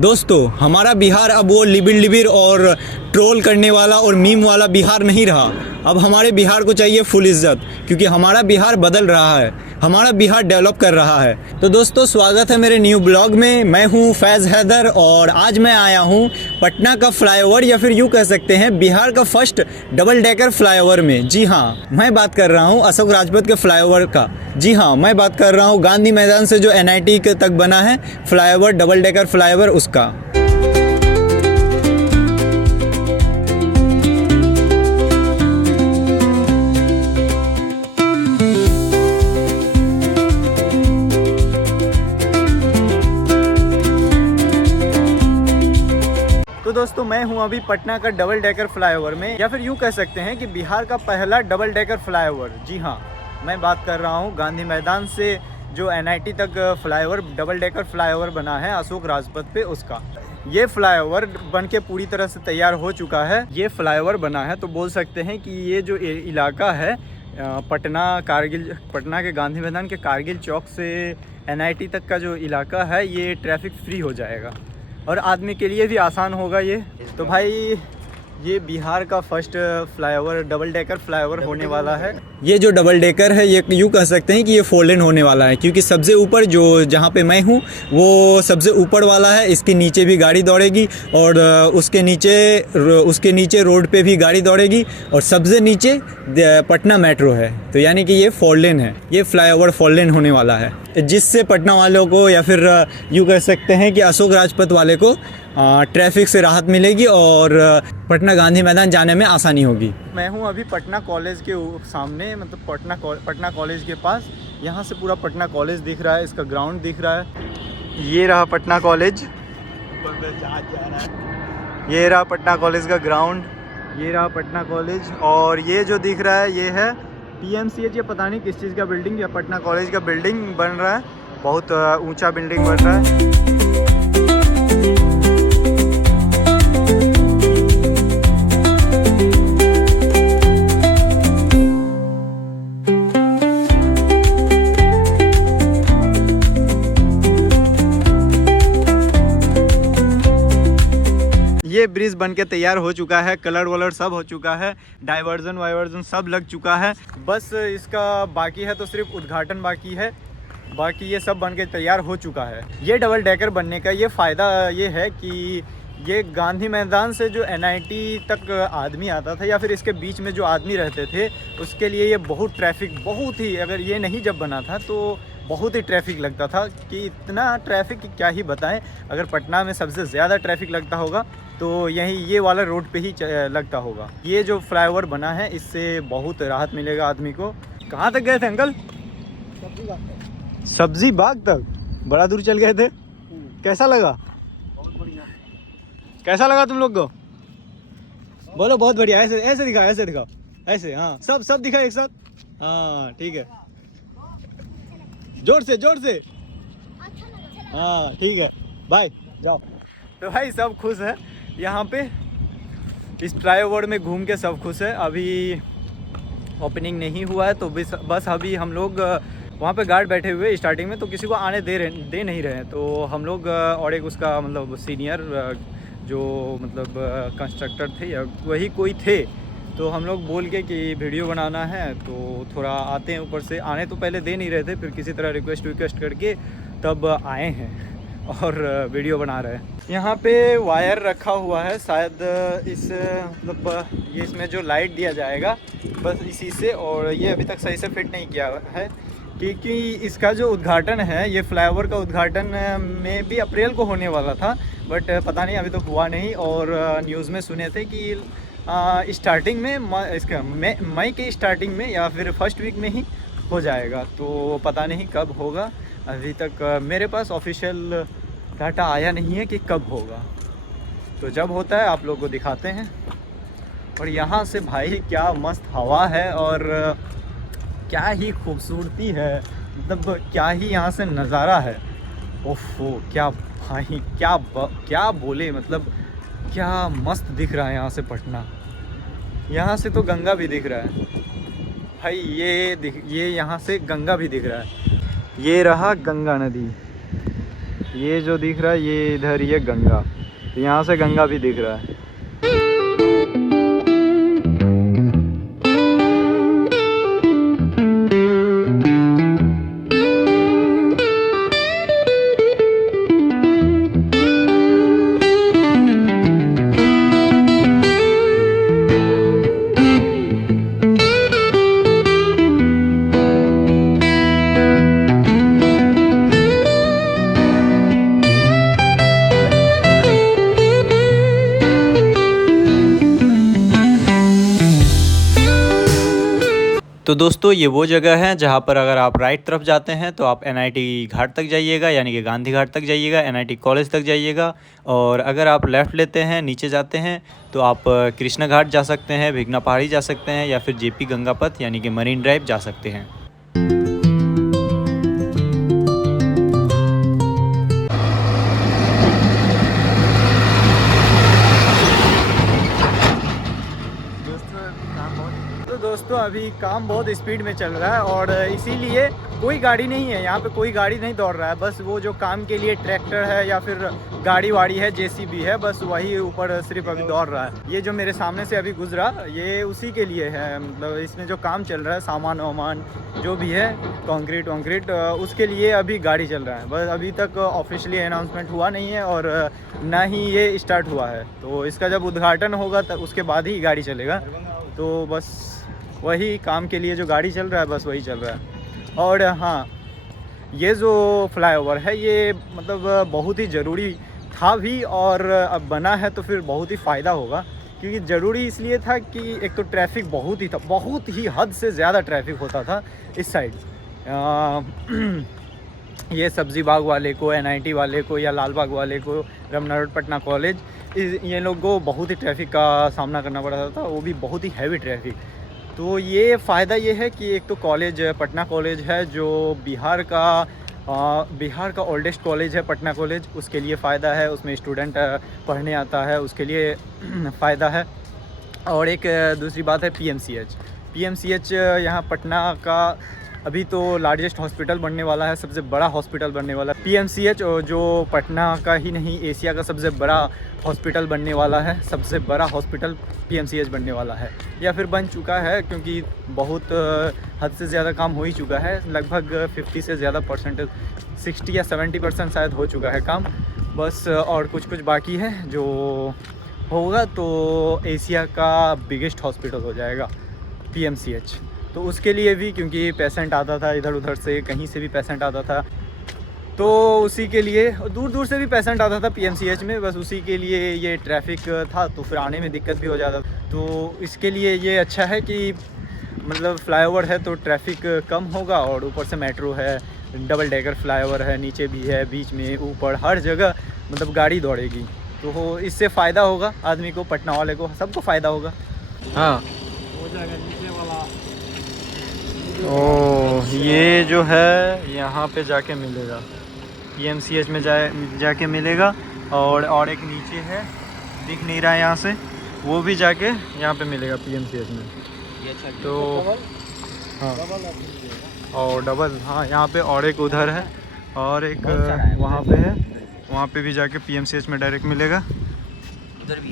दोस्तों, हमारा बिहार अब वो लिबिर लिबिर और ट्रोल करने वाला और मीम वाला बिहार नहीं रहा। अब हमारे बिहार को चाहिए फुल इज्जत, क्योंकि हमारा बिहार बदल रहा है, हमारा बिहार डेवलप कर रहा है। तो दोस्तों, स्वागत है मेरे न्यू ब्लॉग में। मैं हूं फैज़ हैदर और आज मैं आया हूं पटना का फ्लाईओवर, या फिर यूँ कह सकते हैं बिहार का फर्स्ट डबल डेकर फ्लाईओवर में। जी हाँ, मैं बात कर रहा हूं अशोक राजपथ के फ्लाईओवर का। जी हाँ, मैं बात कर रहा हूं गांधी मैदान से जो NIT तक बना है फ्लाईओवर, डबल डेकर फ्लाईओवर, उसका। तो दोस्तों, मैं हूं अभी पटना का डबल डेकर फ्लाईओवर में, या फिर यूँ कह सकते हैं कि बिहार का पहला डबल डेकर फ्लाईओवर। जी हाँ, मैं बात कर रहा हूं गांधी मैदान से जो NIT तक फ्लाईओवर, डबल डेकर फ्लाईओवर बना है अशोक राजपथ पे, उसका। ये फ्लाईओवर बन के पूरी तरह से तैयार हो चुका है। ये फ्लाईओवर बना है तो बोल सकते हैं कि ये जो इलाका है पटना के गांधी मैदान के कारगिल चौक से NIT तक का जो इलाका है, ये ट्रैफिक फ्री हो जाएगा और आदमी के लिए भी आसान होगा ये। तो भाई, ये बिहार का first flyover, double decker flyover होने वाला है। ये जो डबल डेकर है, ये यूँ कह सकते हैं कि ये 4 लेन होने वाला है, क्योंकि सबसे ऊपर जो जहाँ पे मैं हूँ वो सबसे ऊपर वाला है। इसके नीचे भी गाड़ी दौड़ेगी और उसके नीचे रोड पे भी गाड़ी दौड़ेगी, और सबसे नीचे पटना मेट्रो है। तो यानी कि ये 4 लेन है, ये फ्लाईओवर 4 लेन होने वाला है, जिससे पटना वालों को, या फिर यूँ कह सकते हैं कि अशोक राजपथ वाले को ट्रैफिक से राहत मिलेगी और पटना गांधी मैदान जाने में आसानी होगी। मैं हूं अभी पटना कॉलेज के सामने, मतलब पटना कॉलेज के पास। यहां से पूरा पटना कॉलेज दिख रहा है, इसका ग्राउंड दिख रहा है। ये रहा पटना कॉलेज, ये रहा पटना कॉलेज का ग्राउंड, ये रहा पटना कॉलेज। और ये जो दिख रहा है, ये है PMCH, या पता नहीं किस चीज़ का बिल्डिंग, या पटना कॉलेज का बिल्डिंग बन रहा है। बहुत ऊंचा बिल्डिंग बन रहा है। ये ब्रिज बन के तैयार हो चुका है, कलर वलर सब हो चुका है, डाइवर्जन वाइवर्जन सब लग चुका है। बस इसका बाकी है तो सिर्फ उद्घाटन बाकी है, बाकी ये सब बन के तैयार हो चुका है। ये डबल डेकर बनने का ये फ़ायदा ये है कि ये गांधी मैदान से जो NIT तक आदमी आता था, या फिर इसके बीच में जो आदमी रहते थे, उसके लिए ये बहुत ट्रैफिक, बहुत ही, अगर ये नहीं जब बना था तो बहुत ही ट्रैफिक लगता था, कि इतना ट्रैफिक क्या ही बताएं। अगर पटना में सबसे ज़्यादा ट्रैफिक लगता होगा तो यही ये वाला रोड पे ही लगता होगा। ये जो फ्लाईओवर बना है, इससे बहुत राहत मिलेगा आदमी को। कहाँ तक गए थे अंकल? सब्जी बाग तक? बड़ा दूर चल गए थे। कैसा लगा? बहुत बढ़िया। कैसा लगा तुम लोग को? बोलो बहुत बढ़िया। ऐसे ऐसे दिखाओ, ऐसे दिखाओ, ऐसे। हाँ, सब दिखाओ एक साथ। हाँ, ठीक है, जोर से हाँ, ठीक है, बाय, जाओ। तो भाई सब खुश है यहाँ पे, इस फ्लाईओवर में घूम के सब खुश है। अभी ओपनिंग नहीं हुआ है, तो बस अभी हम लोग वहाँ पे गार्ड बैठे हुए स्टार्टिंग में, तो किसी को आने दे नहीं रहे हैं। तो हम लोग और एक उसका मतलब सीनियर जो मतलब कंस्ट्रक्टर थे या वही कोई थे, तो हम लोग बोल के कि वीडियो बनाना है तो थोड़ा आते हैं ऊपर से। आने तो पहले दे नहीं रहे थे, फिर किसी तरह रिक्वेस्ट करके तब आए हैं और वीडियो बना रहे हैं। यहाँ पे वायर रखा हुआ है, शायद इस मतलब ये इसमें जो लाइट दिया जाएगा बस इसी से, और ये अभी तक सही से फिट नहीं किया है, क्योंकि इसका जो उद्घाटन है, ये फ्लाईओवर का उद्घाटन में भी अप्रैल को होने वाला था, बट पता नहीं अभी तक हुआ नहीं। और न्यूज़ में सुने थे कि स्टार्टिंग में इसका मई के स्टार्टिंग में या फिर फर्स्ट वीक में ही हो जाएगा, तो पता नहीं कब होगा। अभी तक मेरे पास ऑफिशियल डाटा आया नहीं है कि कब होगा, तो जब होता है आप लोगों को दिखाते हैं। और यहाँ से भाई क्या मस्त हवा है और क्या ही खूबसूरती है, मतलब क्या ही यहाँ से नज़ारा है। ओफो, क्या भाई, क्या बोले, मतलब क्या मस्त दिख रहा है यहाँ से पटना। यहाँ से तो गंगा भी दिख रहा है भाई, ये यहाँ से गंगा भी दिख रहा है। ये रहा गंगा नदी, ये जो दिख रहा है ये इधर ये गंगा, तो यहाँ से गंगा भी दिख रहा है। तो दोस्तों ये वो जगह है जहाँ पर अगर आप राइट तरफ जाते हैं तो आप NIT घाट तक जाइएगा, यानी कि गांधी घाट तक जाइएगा, NIT कॉलेज तक जाइएगा। और अगर आप लेफ़्ट लेते हैं, नीचे जाते हैं, तो आप कृष्णा घाट जा सकते हैं, भिगना पहाड़ी जा सकते हैं, या फिर JP गंगा पथ यानी कि मरीन ड्राइव जा सकते हैं। दोस्तों अभी काम बहुत स्पीड में चल रहा है और इसीलिए कोई गाड़ी नहीं है यहाँ पे, कोई गाड़ी नहीं दौड़ रहा है। बस वो जो काम के लिए ट्रैक्टर है या फिर गाड़ी वाड़ी है, JCB है, बस वही ऊपर सिर्फ अभी दौड़ रहा है। ये जो मेरे सामने से अभी गुजरा ये उसी के लिए है, मतलब इसमें जो काम चल रहा है, सामान वामान जो भी है, कंक्रीट वंक्रीट, उसके लिए अभी गाड़ी चल रहा है। बस अभी तक ऑफिशियली अनाउंसमेंट हुआ नहीं है और ना ही ये स्टार्ट हुआ है। तो इसका जब उद्घाटन होगा तब उसके बाद ही गाड़ी चलेगा। तो बस वही काम के लिए जो गाड़ी चल रहा है बस वही चल रहा है। और हाँ, ये जो फ्लाईओवर है ये मतलब बहुत ही ज़रूरी था भी, और अब बना है तो फिर बहुत ही फ़ायदा होगा। क्योंकि ज़रूरी इसलिए था कि एक तो ट्रैफिक बहुत ही था, बहुत ही हद से ज़्यादा ट्रैफिक होता था इस साइड। ये सब्ज़ी बाग वाले को, NIT वाले को, या लाल बाग वाले को, रमना रोड पटना कॉलेज, ये लोग को बहुत ही ट्रैफिक का सामना करना पड़ता था, वो भी बहुत ही हैवी ट्रैफिक। तो ये फ़ायदा ये है कि एक तो कॉलेज पटना कॉलेज है जो बिहार का ओल्डेस्ट कॉलेज है, पटना कॉलेज, उसके लिए फ़ायदा है। उसमें स्टूडेंट पढ़ने आता है, उसके लिए फ़ायदा है। और एक दूसरी बात है PMCH यहाँ पटना का अभी तो लार्जेस्ट हॉस्पिटल बनने वाला है, सबसे बड़ा हॉस्पिटल बनने वाला है PMCH, जो पटना का ही नहीं एशिया का सबसे बड़ा हॉस्पिटल बनने वाला है। सबसे बड़ा हॉस्पिटल PMCH बनने वाला है, या फिर बन चुका है, क्योंकि बहुत हद से ज़्यादा काम हो ही चुका है। लगभग 50 से ज़्यादा परसेंट, 60 या 70% शायद हो चुका है काम। बस और कुछ बाकी है जो होगा तो एशिया का बिगेस्ट हॉस्पिटल हो जाएगा PMCH। तो उसके लिए भी, क्योंकि पेशेंट आता था इधर उधर से, कहीं से भी पेशेंट आता था, तो उसी के लिए दूर दूर से भी पेशेंट आता था PMCH में, बस उसी के लिए ये ट्रैफिक था, तो फिर आने में दिक्कत भी हो जाता। तो इसके लिए ये अच्छा है कि मतलब फ्लाईओवर है तो ट्रैफिक कम होगा, और ऊपर से मेट्रो है, डबल डेकर फ्लाईओवर है, नीचे भी है, बीच में, ऊपर, हर जगह मतलब गाड़ी दौड़ेगी। तो इससे फ़ायदा होगा आदमी को, पटना वाले को, सबको फ़ायदा होगा। हाँ, हो जाएगा नीचे वाला। ओह, ये जो है यहाँ पे जाके मिलेगा, PMCH में जाके मिलेगा। और एक नीचे है, दिख नहीं रहा है यहाँ से, वो भी जाके यहाँ पे मिलेगा PMCH में। तो हाँ, और डबल, हाँ यहाँ पे, और एक उधर है, और एक वहाँ पे है, वहाँ पे भी जाके PMCH में डायरेक्ट मिलेगा।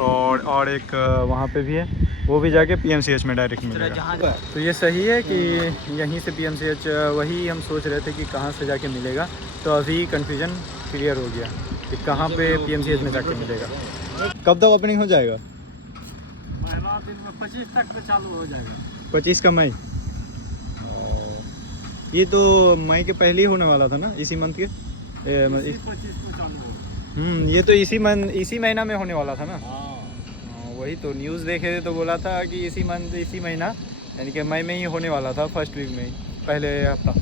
और एक वहाँ पे भी है, वो भी जाके PMCH में डायरेक्ट मिलेगा। तो ये सही है कि यहीं से PMCH, वही हम सोच रहे थे कि कहाँ से जाके मिलेगा, तो अभी कन्फ्यूजन क्लियर हो गया कि कहाँ पे PMCH में जाके मिलेगा। कब तक ओपनिंग हो जाएगा? 25 तक तो चालू हो जाएगा। 25 का मई? ये तो मई के पहले ही होने वाला था ना, इसी मंथ के 25 को चालू हो। ये तो इसी महीना में होने वाला था ना। वही तो न्यूज़ देखे थे तो बोला था कि इसी महीना यानी कि मई में ही होने वाला था, फर्स्ट वीक में ही, पहले हफ्ता।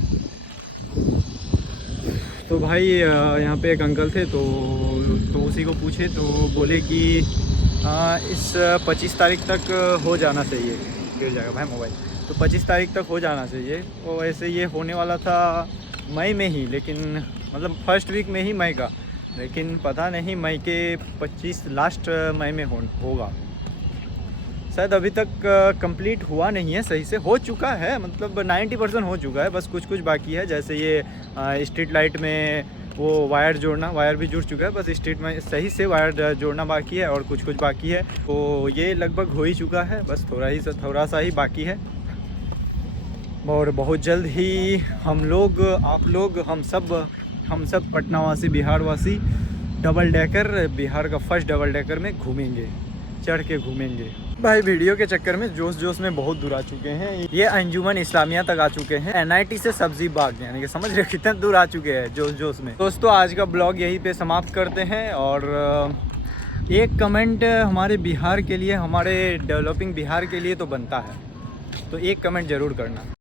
तो भाई यहाँ पे एक अंकल थे तो उसी को पूछे तो बोले कि इस 25 तारीख तक हो जाना चाहिए। गिर जाएगा भाई मोबाइल। तो 25 तारीख तक हो जाना चाहिए। और वैसे ये होने वाला था मई में ही, लेकिन मतलब फर्स्ट वीक में ही मई का, लेकिन पता नहीं मई के 25 लास्ट मई में होगा शायद। अभी तक कंप्लीट हुआ नहीं है, सही से हो चुका है, मतलब 90% हो चुका है, बस कुछ बाकी है। जैसे ये स्ट्रीट लाइट में वो वायर जोड़ना, वायर भी जुड़ चुका है, बस स्ट्रीट में सही से वायर जोड़ना बाकी है और कुछ बाकी है। तो ये लगभग हो ही चुका है, बस थोड़ा सा ही बाकी है। और बहुत जल्द ही हम लोग, आप लोग, हम सब पटनावासी, बिहारवासी डबल डेकर, बिहार का फर्स्ट डबल डेकर में घूमेंगे, चढ़ के घूमेंगे। भाई वीडियो के चक्कर में जोश में बहुत दूर आ चुके हैं। ये अंजुमन इस्लामिया तक आ चुके हैं, NIT से सब्जी बाग, यानी कि समझ रहे कितने दूर आ चुके हैं जोश में। दोस्तों आज का ब्लॉग यहीं पे समाप्त करते हैं। और एक कमेंट हमारे बिहार के लिए, हमारे डेवलपिंग बिहार के लिए तो बनता है, तो एक कमेंट ज़रूर करना।